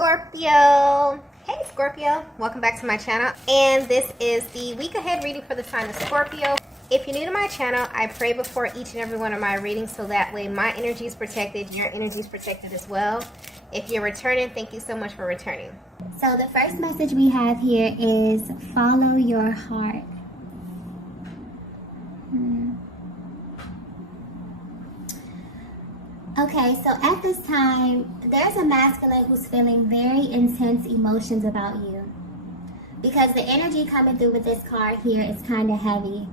Scorpio. Hey Scorpio, welcome back to my channel, and this is the week ahead reading for the sign of Scorpio. If you're new to my channel, I pray before each and every one of my readings so that way my energy is protected, your energy is protected as well. If you're returning, thank you so much for returning. So the first message we have here is follow your heart. Okay, so at this time, there's a masculine who's feeling very intense emotions about you. Because the energy coming through with this card here is kind of heavy.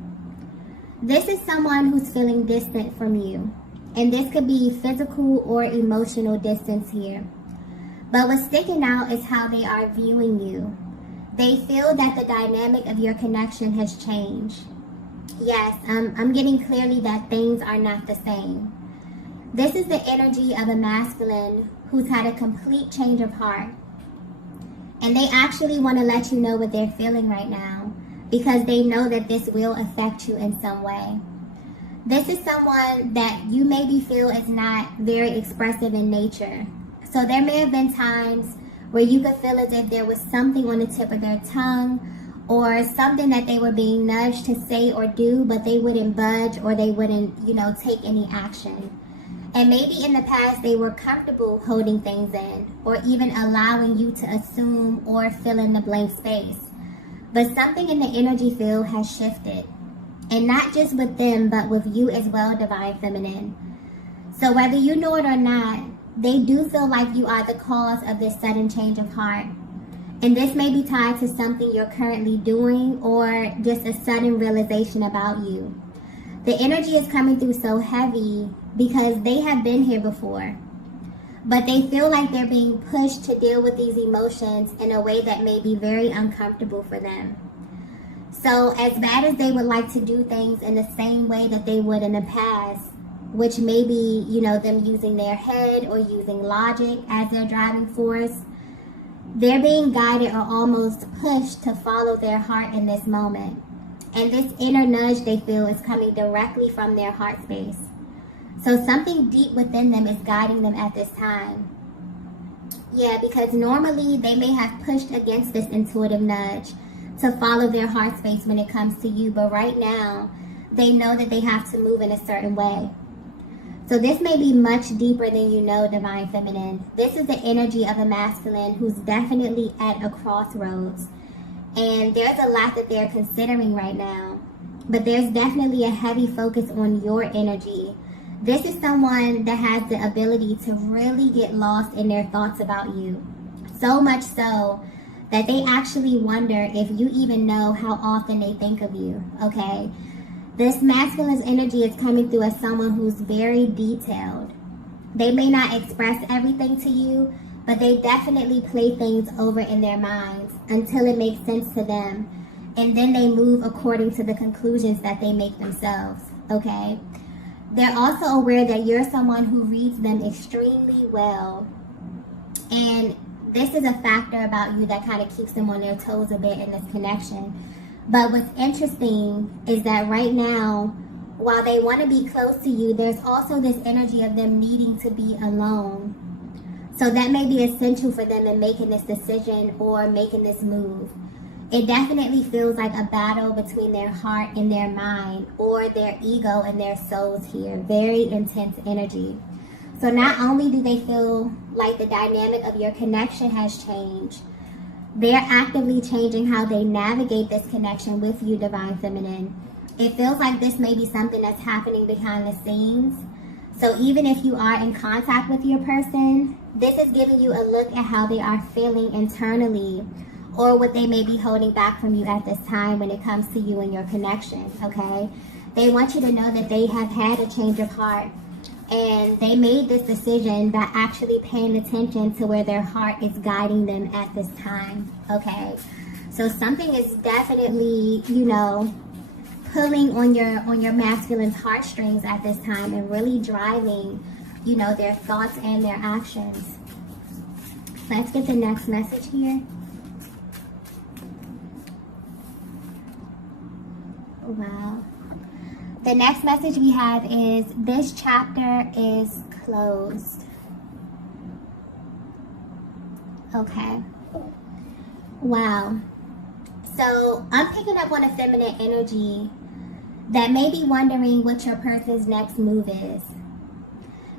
This is someone who's feeling distant from you. And this could be physical or emotional distance here. But what's sticking out is how they are viewing you. They feel that the dynamic of your connection has changed. Yes, I'm getting clearly that things are not the same. This is the energy of a masculine who's had a complete change of heart. And they actually want to let you know what they're feeling right now because they know that this will affect you in some way. This is someone that you maybe feel is not very expressive in nature. So there may have been times where you could feel as if there was something on the tip of their tongue or something that they were being nudged to say or do, but they wouldn't budge or they wouldn't, take any action. And maybe in the past they were comfortable holding things in or even allowing you to assume or fill in the blank space. But something in the energy field has shifted. And not just with them, but with you as well, Divine Feminine. So whether you know it or not, they do feel like you are the cause of this sudden change of heart. And this may be tied to something you're currently doing or just a sudden realization about you. The energy is coming through so heavy because they have been here before. But they feel like they're being pushed to deal with these emotions in a way that may be very uncomfortable for them. So as bad as they would like to do things in the same way that they would in the past, which may be, them using their head or using logic as their driving force, they're being guided or almost pushed to follow their heart in this moment. And this inner nudge they feel is coming directly from their heart space. So something deep within them is guiding them at this time. Yeah, because normally they may have pushed against this intuitive nudge to follow their heart space when it comes to you. But right now, they know that they have to move in a certain way. So this may be much deeper than you know, Divine Feminine. This is the energy of a masculine who's definitely at a crossroads. And there's a lot that they're considering right now. But there's definitely a heavy focus on your energy. This is someone that has the ability to really get lost in their thoughts about you. So much so that they actually wonder if you even know how often they think of you, okay? This masculine's energy is coming through as someone who's very detailed. They may not express everything to you, but they definitely play things over in their minds until it makes sense to them. And then they move according to the conclusions that they make themselves, okay? They're also aware that you're someone who reads them extremely well. And this is a factor about you that kind of keeps them on their toes a bit in this connection. But what's interesting is that right now, while they want to be close to you, there's also this energy of them needing to be alone. So that may be essential for them in making this decision or making this move. It definitely feels like a battle between their heart and their mind, or their ego and their souls here. Very intense energy. So not only do they feel like the dynamic of your connection has changed, they're actively changing how they navigate this connection with you, Divine Feminine. It feels like this may be something that's happening behind the scenes. So even if you are in contact with your person, this is giving you a look at how they are feeling internally or what they may be holding back from you at this time when it comes to you and your connection, okay? They want you to know that they have had a change of heart and they made this decision by actually paying attention to where their heart is guiding them at this time, okay? So something is definitely, pulling on your masculine's heartstrings at this time and really driving, their thoughts and their actions. Let's get the next message here. Wow. The next message we have is, this chapter is closed. Okay. Wow. So I'm picking up on a feminine energy that may be wondering what your person's next move is.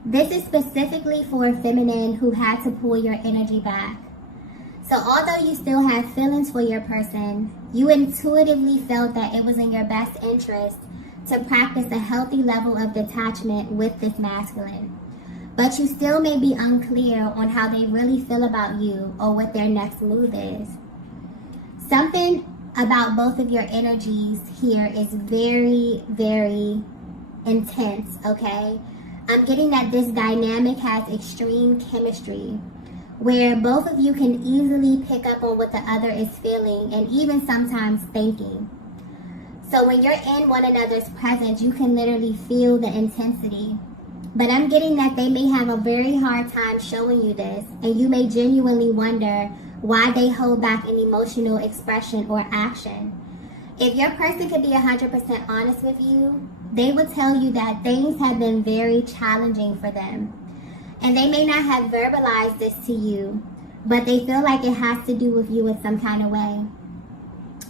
This is specifically for a feminine who had to pull your energy back. So although you still have feelings for your person, you intuitively felt that it was in your best interest to practice a healthy level of detachment with this masculine. But you still may be unclear on how they really feel about you or what their next move is. Something about both of your energies here is very, very intense, okay? I'm getting that this dynamic has extreme chemistry, where both of you can easily pick up on what the other is feeling and even sometimes thinking. So when you're in one another's presence, you can literally feel the intensity. But I'm getting that they may have a very hard time showing you this, and you may genuinely wonder why they hold back an emotional expression or action. If your person could be 100% honest with you, they would tell you that things have been very challenging for them. And they may not have verbalized this to you, but they feel like it has to do with you in some kind of way.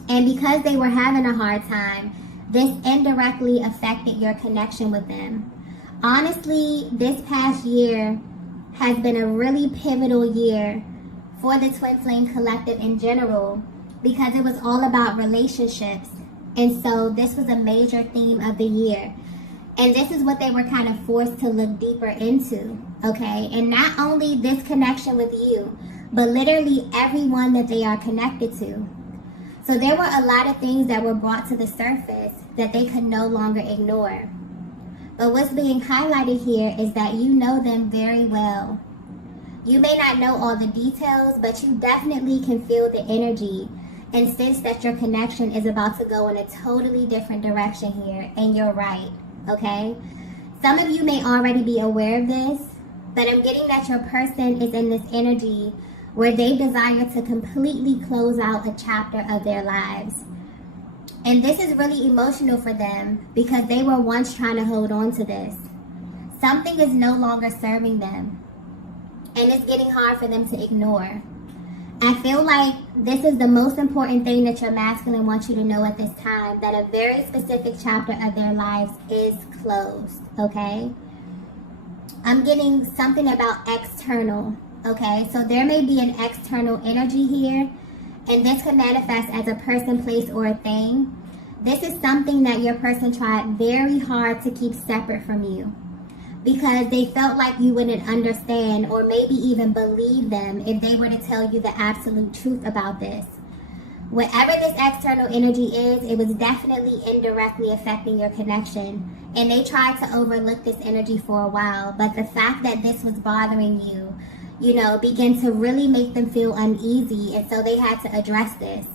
And because they were having a hard time, this indirectly affected your connection with them. Honestly, this past year has been a really pivotal year for the Twin Flame Collective in general, because it was all about relationships. And so this was a major theme of the year. And this is what they were kind of forced to look deeper into, okay? And not only this connection with you, but literally everyone that they are connected to. So there were a lot of things that were brought to the surface that they could no longer ignore. But what's being highlighted here is that you know them very well. You may not know all the details, but you definitely can feel the energy and sense that your connection is about to go in a totally different direction here, and you're right, okay? Some of you may already be aware of this, but I'm getting that your person is in this energy where they desire to completely close out a chapter of their lives. And this is really emotional for them because they were once trying to hold on to this. Something is no longer serving them, and it's getting hard for them to ignore. I feel like this is the most important thing that your masculine wants you to know at this time, that a very specific chapter of their lives is closed, okay? I'm getting something about external, okay? So there may be an external energy here, and this could manifest as a person, place, or a thing. This is something that your person tried very hard to keep separate from you, because they felt like you wouldn't understand or maybe even believe them if they were to tell you the absolute truth about this. Whatever this external energy is, it was definitely indirectly affecting your connection. And they tried to overlook this energy for a while, but the fact that this was bothering you, began to really make them feel uneasy, and so they had to address this.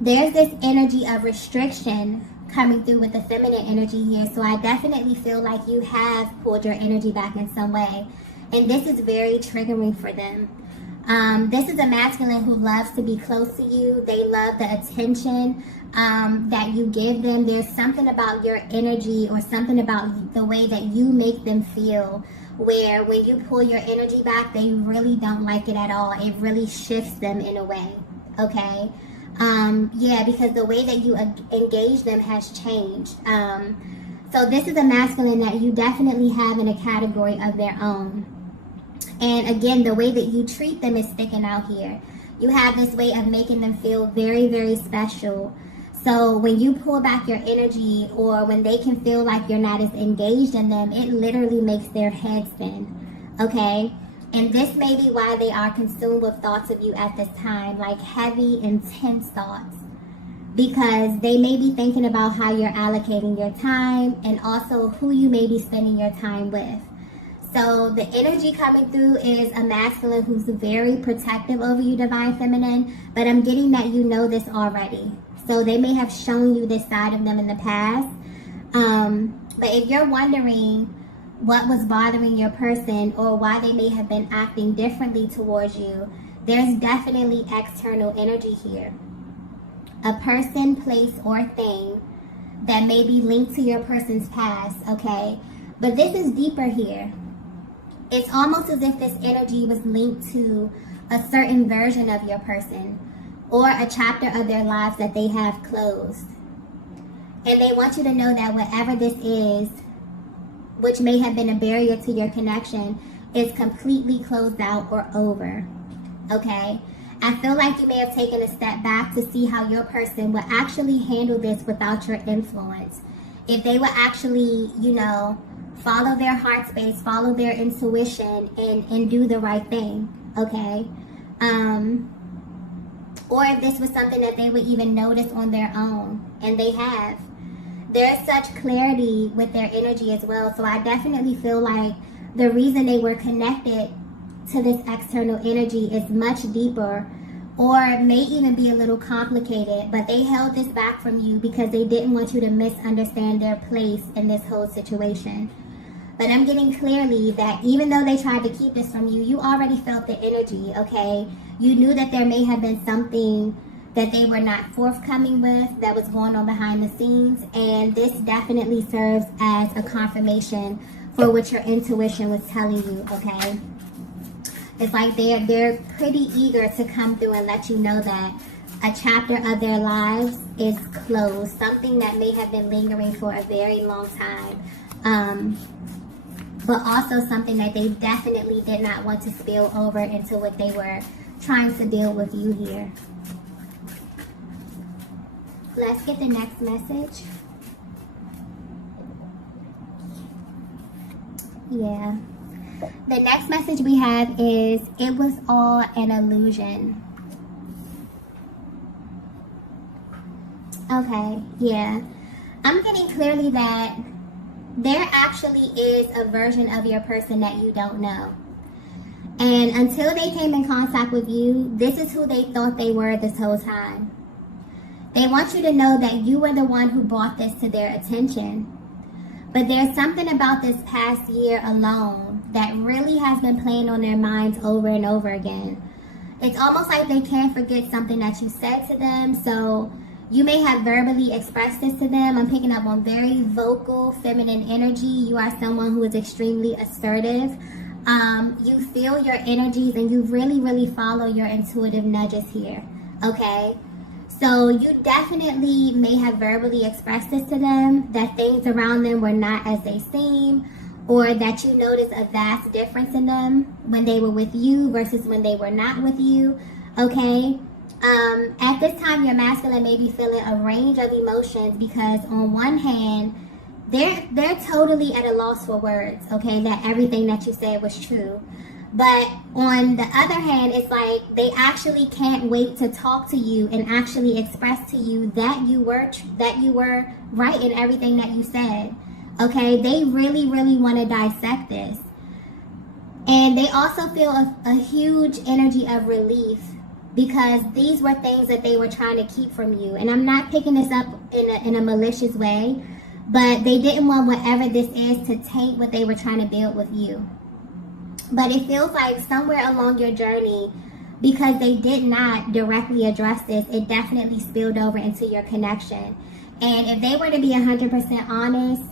There's this energy of restriction coming through with the feminine energy here, so I definitely feel like you have pulled your energy back in some way, and this is very triggering for them. This is a masculine who loves to be close to you. They love the attention that you give them. There's something about your energy or something about the way that you make them feel, where when you pull your energy back, they really don't like it at all. It really shifts them in a way, okay? Because the way that you engage them has changed. So this is a masculine that you definitely have in a category of their own. And again, the way that you treat them is sticking out here. You have this way of making them feel very, very special. So when you pull back your energy, or when they can feel like you're not as engaged in them, it literally makes their head spin, okay? And this may be why they are consumed with thoughts of you at this time, like heavy, intense thoughts. Because they may be thinking about how you're allocating your time and also who you may be spending your time with. So the energy coming through is a masculine who's very protective over you, Divine Feminine, but I'm getting that you know this already. So they may have shown you this side of them in the past. But if you're wondering what was bothering your person or why they may have been acting differently towards you, there's definitely external energy here. A person, place, or thing that may be linked to your person's past, okay? But this is deeper here. It's almost as if this energy was linked to a certain version of your person or a chapter of their lives that they have closed. And they want you to know that whatever this is, which may have been a barrier to your connection, is completely closed out or over. Okay? I feel like you may have taken a step back to see how your person would actually handle this without your influence. If they would actually, follow their heart space, follow their intuition, and do the right thing. Okay? Or if this was something that they would even notice on their own, and they have. There's such clarity with their energy as well, so I definitely feel like the reason they were connected to this external energy is much deeper, or may even be a little complicated, but they held this back from you because they didn't want you to misunderstand their place in this whole situation. But I'm getting clearly that even though they tried to keep this from you, you already felt the energy, okay? You knew that there may have been something that they were not forthcoming with that was going on behind the scenes, and this definitely serves as a confirmation for what your intuition was telling you, okay? It's like they're pretty eager to come through and let you know that a chapter of their lives is closed, something that may have been lingering for a very long time, but also something that they definitely did not want to spill over into what they were trying to deal with you here. Let's get the next message. Yeah. The next message we have is, it was all an illusion. Okay, yeah. I'm getting clearly that there actually is a version of your person that you don't know. And until they came in contact with you, this is who they thought they were this whole time. They want you to know that you were the one who brought this to their attention. But there's something about this past year alone that really has been playing on their minds over and over again. It's almost like they can't forget something that you said to them. So you may have verbally expressed this to them. I'm picking up on very vocal, feminine energy. You are someone who is extremely assertive. You feel your energies and you really, really follow your intuitive nudges here. Okay? So you definitely may have verbally expressed this to them, that things around them were not as they seem, or that you noticed a vast difference in them when they were with you versus when they were not with you, okay? At this time, your masculine may be feeling a range of emotions because on one hand, they're totally at a loss for words, okay, that everything that you said was true. But on the other hand, it's like they actually can't wait to talk to you and actually express to you that you were right in everything that you said. Okay, they really, really want to dissect this. And they also feel a huge energy of relief because these were things that they were trying to keep from you. And I'm not picking this up in a malicious way, but they didn't want whatever this is to taint what they were trying to build with you. But it feels like somewhere along your journey, because they did not directly address this, it definitely spilled over into your connection. And if they were to be 100% honest,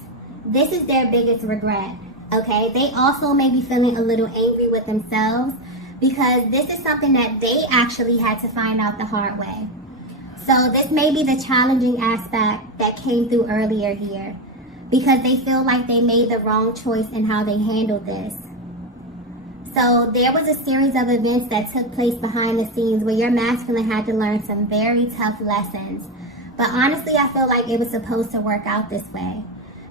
this is their biggest regret, okay? They also may be feeling a little angry with themselves because this is something that they actually had to find out the hard way. So this may be the challenging aspect that came through earlier here because they feel like they made the wrong choice in how they handled this. So there was a series of events that took place behind the scenes where your masculine had to learn some very tough lessons. But honestly, I feel like it was supposed to work out this way.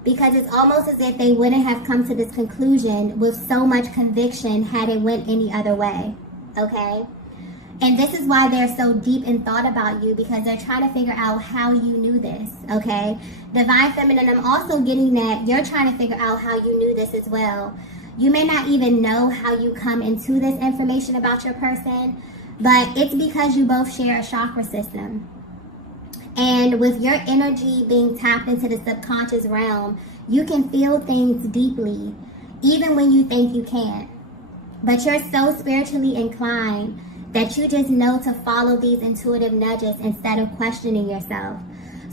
Because it's almost as if they wouldn't have come to this conclusion with so much conviction had it went any other way. Okay? And this is why they're so deep in thought about you, because they're trying to figure out how you knew this. Okay? Divine Feminine, I'm also getting that you're trying to figure out how you knew this as well. You may not even know how you come into this information about your person, but it's because you both share a chakra system. And with your energy being tapped into the subconscious realm, you can feel things deeply, even when you think you can't. But you're so spiritually inclined that you just know to follow these intuitive nudges instead of questioning yourself.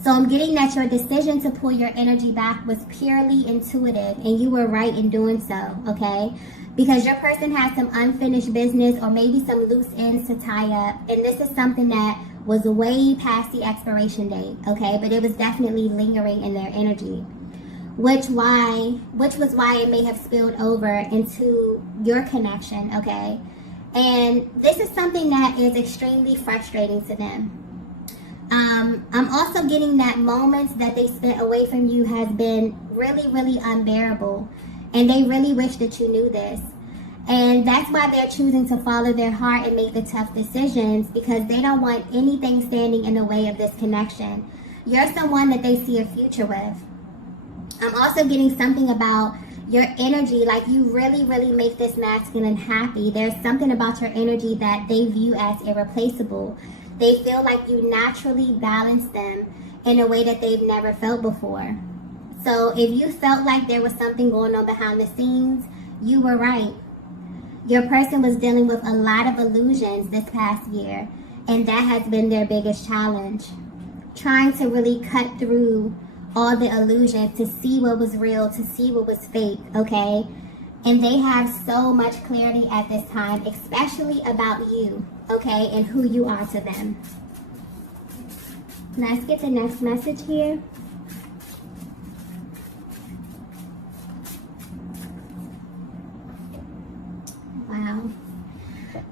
So I'm getting that your decision to pull your energy back was purely intuitive, and you were right in doing so, okay? because your person has some unfinished business or maybe some loose ends to tie up. And this is something that was way past the expiration date, okay? But it was definitely lingering in their energy, which was why it may have spilled over into your connection, okay? And this is something that is extremely frustrating to them. I'm also getting that moments that they spent away from you has been really, really unbearable. And they really wish that you knew this. And that's why they're choosing to follow their heart and make the tough decisions, because they don't want anything standing in the way of this connection. You're someone that they see a future with. I'm also getting something about your energy, like you really, really make this masculine happy. There's something about your energy that they view as irreplaceable. They feel like you naturally balance them in a way that they've never felt before. So if you felt like there was something going on behind the scenes, you were right. Your person was dealing with a lot of illusions this past year, and that has been their biggest challenge. Trying to really cut through all the illusions to see what was real, to see what was fake, okay? And they have so much clarity at this time, especially about you, okay, and who you are to them. Let's get the next message here. Wow.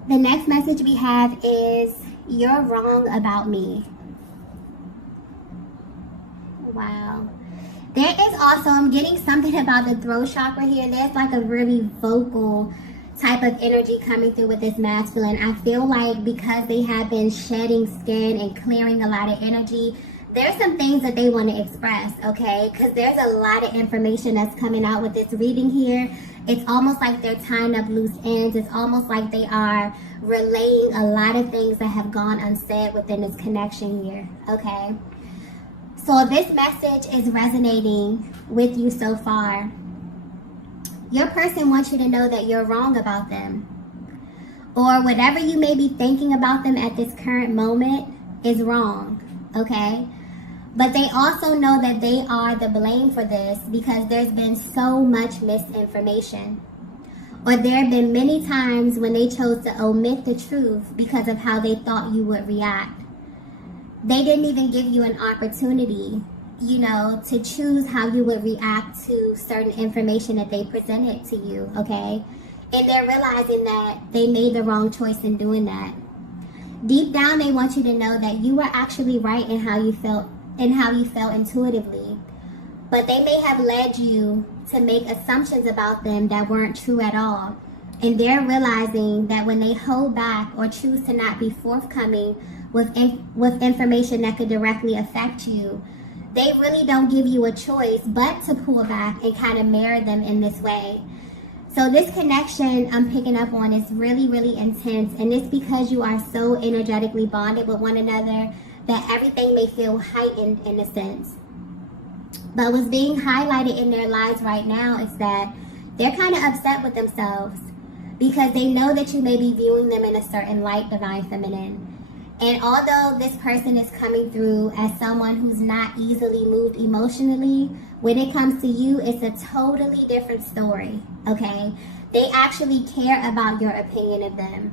The next message we have is, you're wrong about me. Wow. There is also, I'm getting something about the throat chakra here. There's like a really vocal type of energy coming through with this masculine. I feel like because they have been shedding skin and clearing a lot of energy, there's some things that they want to express, okay? Because there's a lot of information that's coming out with this reading here. It's almost like they're tying up loose ends. It's almost like they are relaying a lot of things that have gone unsaid within this connection here, okay? So this message is resonating with you so far. Your person wants you to know that you're wrong about them. Or whatever you may be thinking about them at this current moment is wrong, okay? But they also know that they are the blame for this because there's been so much misinformation. Or there have been many times when they chose to omit the truth because of how they thought you would react. They didn't even give you an opportunity, you know, to choose how you would react to certain information that they presented to you, okay? And they're realizing that they made the wrong choice in doing that. Deep down, they want you to know that you were actually right in how you felt intuitively. But they may have led you to make assumptions about them that weren't true at all. And they're realizing that when they hold back or choose to not be forthcoming with information that could directly affect you, they really don't give you a choice but to pull back and kind of mirror them in this way. So this connection I'm picking up on is really, really intense. And it's because you are so energetically bonded with one another that everything may feel heightened in a sense. But what's being highlighted in their lives right now is that they're kind of upset with themselves because they know that you may be viewing them in a certain light, Divine Feminine. And although this person is coming through as someone who's not easily moved emotionally, when it comes to you, it's a totally different story, okay? They actually care about your opinion of them.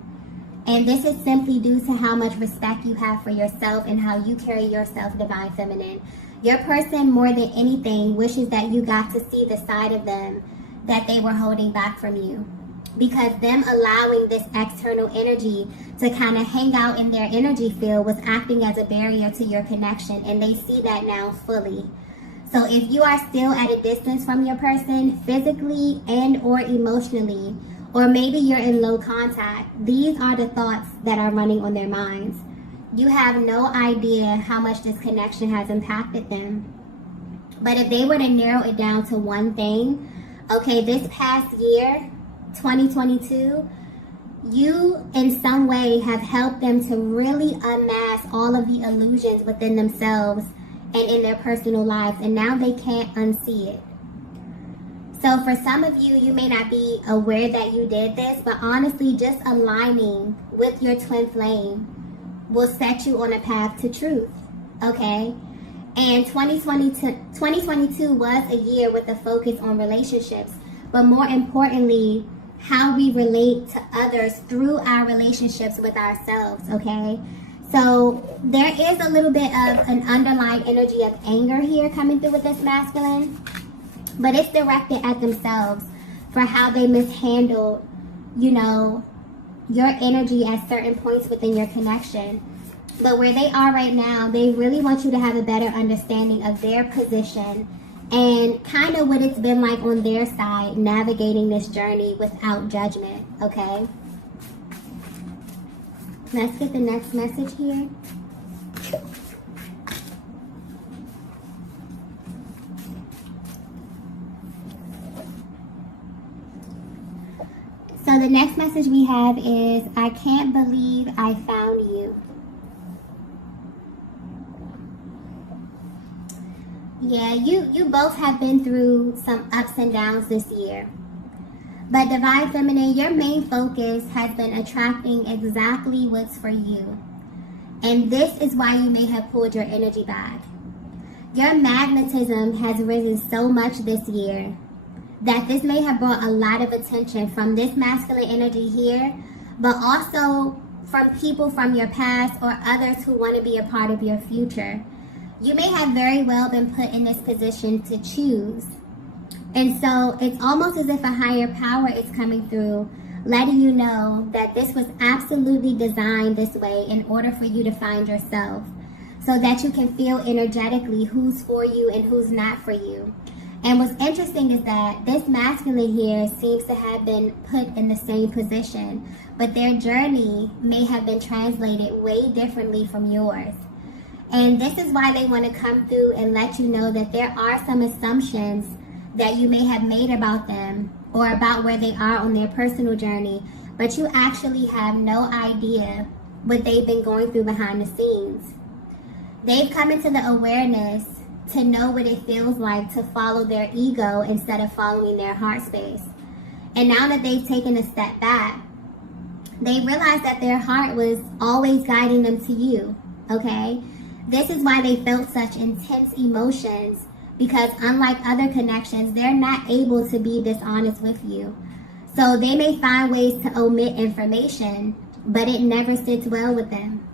And this is simply due to how much respect you have for yourself and how you carry yourself, Divine Feminine. Your person, more than anything, wishes that you got to see the side of them that they were holding back from you. Because them allowing this external energy to kind of hang out in their energy field was acting as a barrier to your connection, and they see that now fully. So if you are still at a distance from your person, physically and or emotionally, or maybe you're in low contact, these are the thoughts that are running on their minds. You have no idea how much this connection has impacted them. But if they were to narrow it down to one thing, okay, this past year, 2022, you in some way have helped them to really unmask all of the illusions within themselves and in their personal lives, and now they can't unsee it. So for some of you, you may not be aware that you did this, but honestly, just aligning with your twin flame will set you on a path to truth, okay? And 2022 was a year with a focus on relationships, but more importantly, how we relate to others through our relationships with ourselves, okay? So there is a little bit of an underlying energy of anger here coming through with this masculine, but it's directed at themselves for how they mishandled, you know, your energy at certain points within your connection. But where they are right now, they really want you to have a better understanding of their position and kind of what it's been like on their side navigating this journey without judgment, okay? Let's get the next message here. So the next message we have is, I can't believe I found you. Yeah, you both have been through some ups and downs this year. But Divine Feminine, your main focus has been attracting exactly what's for you. And this is why you may have pulled your energy back. Your magnetism has risen so much this year that this may have brought a lot of attention from this masculine energy here, but also from people from your past or others who want to be a part of your future. You may have very well been put in this position to choose. And so it's almost as if a higher power is coming through, letting you know that this was absolutely designed this way in order for you to find yourself, so that you can feel energetically who's for you and who's not for you. And what's interesting is that this masculine here seems to have been put in the same position, but their journey may have been translated way differently from yours. And this is why they want to come through and let you know that there are some assumptions that you may have made about them or about where they are on their personal journey, but you actually have no idea what they've been going through behind the scenes. They've come into the awareness to know what it feels like to follow their ego instead of following their heart space. And now that they've taken a step back, they realize that their heart was always guiding them to you, okay? This is why they felt such intense emotions, because unlike other connections, they're not able to be dishonest with you. So they may find ways to omit information, but it never sits well with them.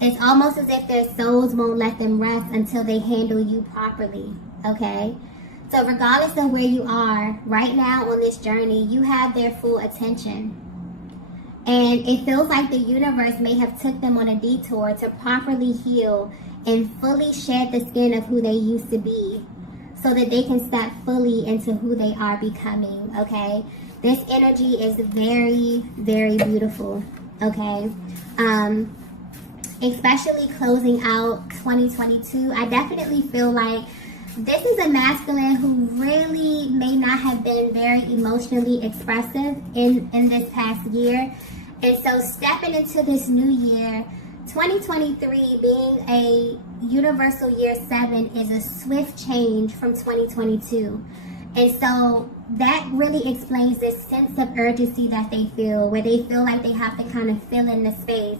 It's almost as if their souls won't let them rest until they handle you properly, okay? So regardless of where you are right now on this journey, you have their full attention. And it feels like the universe may have took them on a detour to properly heal and fully shed the skin of who they used to be, so that they can step fully into who they are becoming, okay? This energy is very, very beautiful, okay? Especially closing out 2022, I definitely feel like this is a masculine who really may not have been very emotionally expressive in this past year. And so stepping into this new year, 2023 being a universal year 7 is a swift change from 2022. And so that really explains this sense of urgency that they feel, where they feel like they have to kind of fill in the space.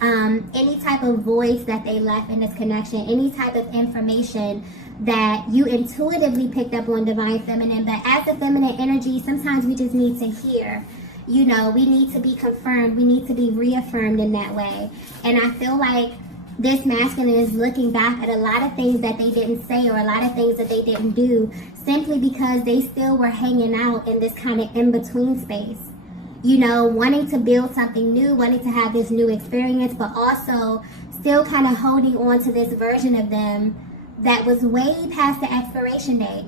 Any type of voice that they left in this connection, any type of information that you intuitively picked up on Divine Feminine. But as a feminine energy, sometimes we just need to hear. You know, we need to be confirmed. We need to be reaffirmed in that way. And I feel like this masculine is looking back at a lot of things that they didn't say or a lot of things that they didn't do simply because they still were hanging out in this kind of in-between space. You know, wanting to build something new, wanting to have this new experience, but also still kind of holding on to this version of them that was way past the expiration date.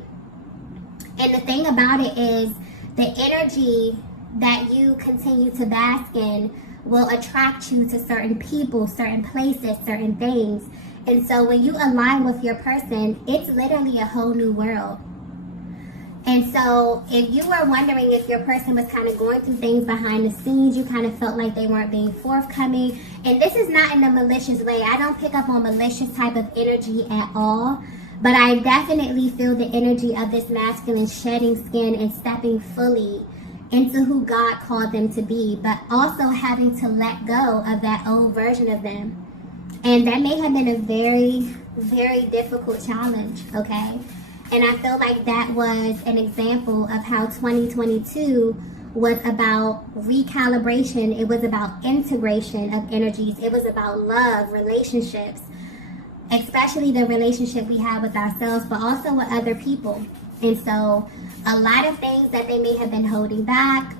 And the thing about it is the energy that you continue to bask in will attract you to certain people, certain places, certain things. And so when you align with your person, it's literally a whole new world. And so if you were wondering if your person was kind of going through things behind the scenes, you kind of felt like they weren't being forthcoming. And this is not in a malicious way. I don't pick up on malicious type of energy at all. But I definitely feel the energy of this masculine shedding skin and stepping fully into who God called them to be, but also having to let go of that old version of them. And that may have been a very, very difficult challenge, okay? And I feel like that was an example of how 2022 was about recalibration. It was about integration of energies. It was about love, relationships, especially the relationship we have with ourselves, but also with other people. And so a lot of things that they may have been holding back,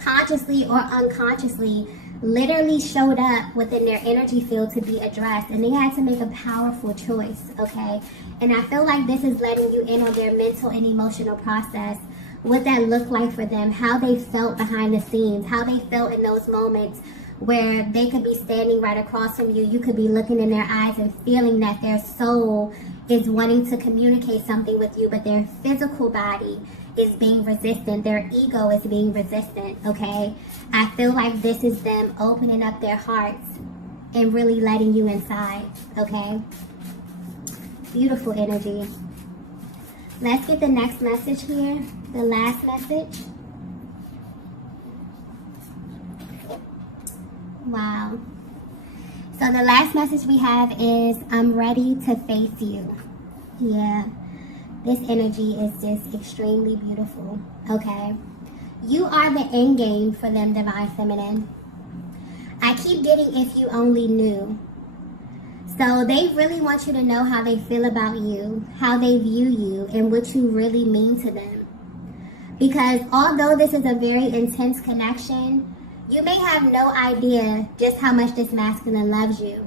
consciously or unconsciously, literally showed up within their energy field to be addressed, and they had to make a powerful choice, okay? And I feel like this is letting you in on their mental and emotional process, what that looked like for them, how they felt behind the scenes, how they felt in those moments where they could be standing right across from you. You could be looking in their eyes and feeling that their soul is wanting to communicate something with you, but their physical body is being resistant. Their ego is being resistant, okay? I feel like this is them opening up their hearts and really letting you inside, okay? Beautiful energy. Let's get the next message here, the last message. Wow. So the last message we have is, I'm ready to face you. Yeah. This energy is just extremely beautiful, okay? You are the end game for them, Divine Feminine. I keep getting if you only knew. So they really want you to know how they feel about you, how they view you, and what you really mean to them. Because although this is a very intense connection, you may have no idea just how much this masculine loves you.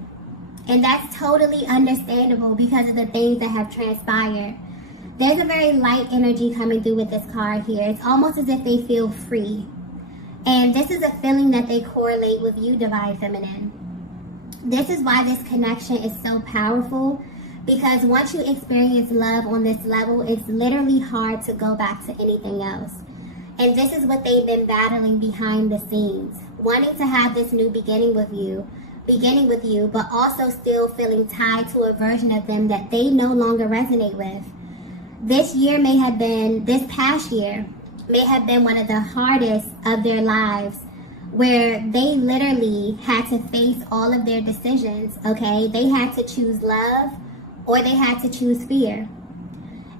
And that's totally understandable because of the things that have transpired. There's a very light energy coming through with this card here. It's almost as if they feel free. And this is a feeling that they correlate with you, Divine Feminine. This is why this connection is so powerful, because once you experience love on this level, it's literally hard to go back to anything else. And this is what they've been battling behind the scenes, wanting to have this new beginning with you, but also still feeling tied to a version of them that they no longer resonate with. This past year may have been one of the hardest of their lives, where they literally had to face all of their decisions, okay? They had to choose love or they had to choose fear.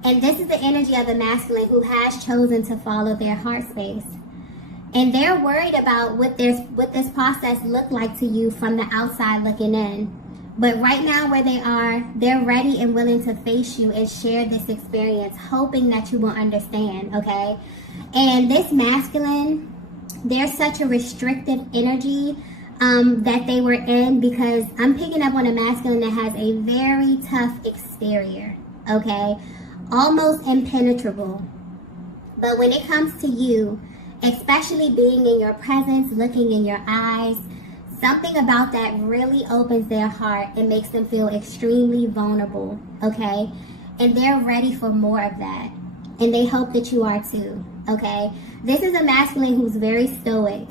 And this is the energy of a masculine who has chosen to follow their heart space. And they're worried about what this process looked like to you from the outside looking in. But right now where they are, they're ready and willing to face you and share this experience, hoping that you will understand, okay? And this masculine, there's such a restrictive energy that they were in, because I'm picking up on a masculine that has a very tough exterior, okay? Almost impenetrable. But when it comes to you, especially being in your presence, looking in your eyes, something about that really opens their heart and makes them feel extremely vulnerable, okay? And they're ready for more of that. And they hope that you are too, okay? This is a masculine who's very stoic.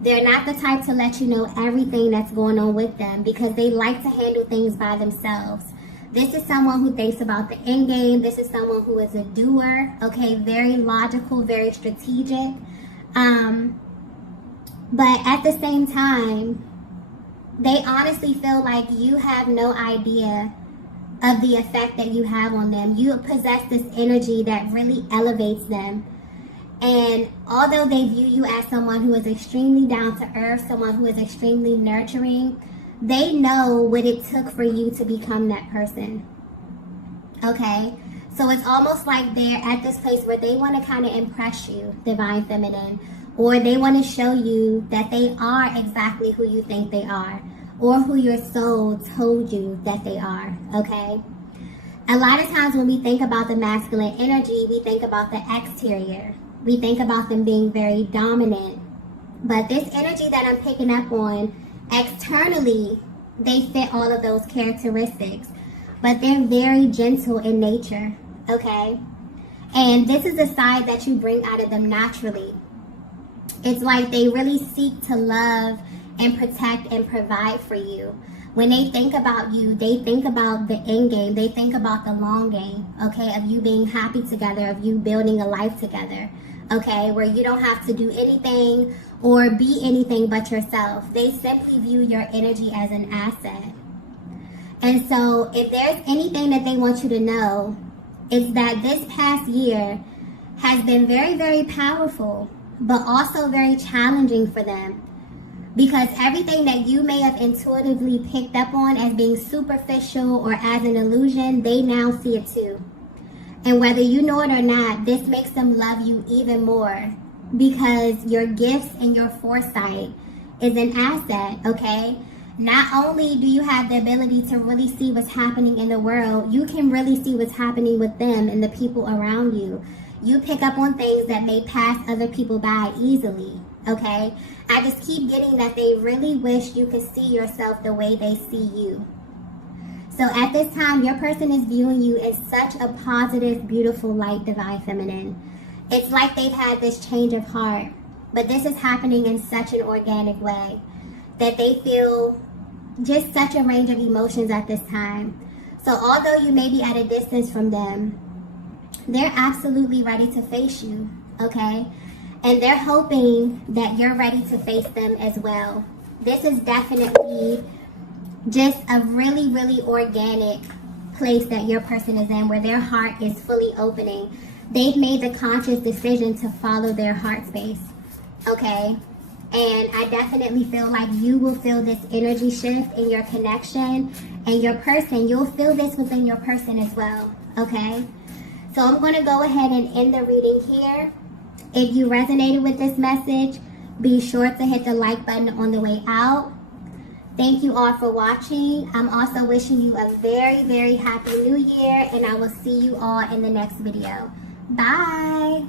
They're not the type to let you know everything that's going on with them, because they like to handle things by themselves. This is someone who thinks about the end game. This is someone who is a doer, okay? Very logical, very strategic. But at the same time, they honestly feel like you have no idea of the effect that you have on them. You possess this energy that really elevates them. And although they view you as someone who is extremely down to earth, someone who is extremely nurturing, they know what it took for you to become that person. Okay? So it's almost like they're at this place where they want to kind of impress you, Divine Feminine, or they want to show you that they are exactly who you think they are, or who your soul told you that they are, okay? A lot of times when we think about the masculine energy, we think about the exterior. We think about them being very dominant. But this energy that I'm picking up on, externally, they fit all of those characteristics. But they're very gentle in nature, okay? And this is the side that you bring out of them naturally. It's like they really seek to love and protect and provide for you. When they think about you, they think about the end game. They think about the long game, okay, of you being happy together, of you building a life together, okay, where you don't have to do anything or be anything but yourself. They simply view your energy as an asset. And so if there's anything that they want you to know, it's that this past year has been very, very powerful but also very challenging for them. Because everything that you may have intuitively picked up on as being superficial or as an illusion, they now see it too. And whether you know it or not, this makes them love you even more, because your gifts and your foresight is an asset, okay? Not only do you have the ability to really see what's happening in the world, you can really see what's happening with them and the people around you. You pick up on things that may pass other people by easily, okay? I just keep getting that they really wish you could see yourself the way they see you. So at this time, your person is viewing you as such a positive, beautiful light, divine feminine. It's like they've had this change of heart, but this is happening in such an organic way that they feel just such a range of emotions at this time. So although you may be at a distance from them, they're absolutely ready to face you, okay? And they're hoping that you're ready to face them as well. This is definitely just a really, really organic place that your person is in, where their heart is fully opening. They've made the conscious decision to follow their heart space, okay? And I definitely feel like you will feel this energy shift in your connection, and your person, you'll feel this within your person as well, okay? So I'm going to go ahead and end the reading here. If you resonated with this message, be sure to hit the like button on the way out. Thank you all for watching. I'm also wishing you a very, very happy new year, and I will see you all in the next video. Bye.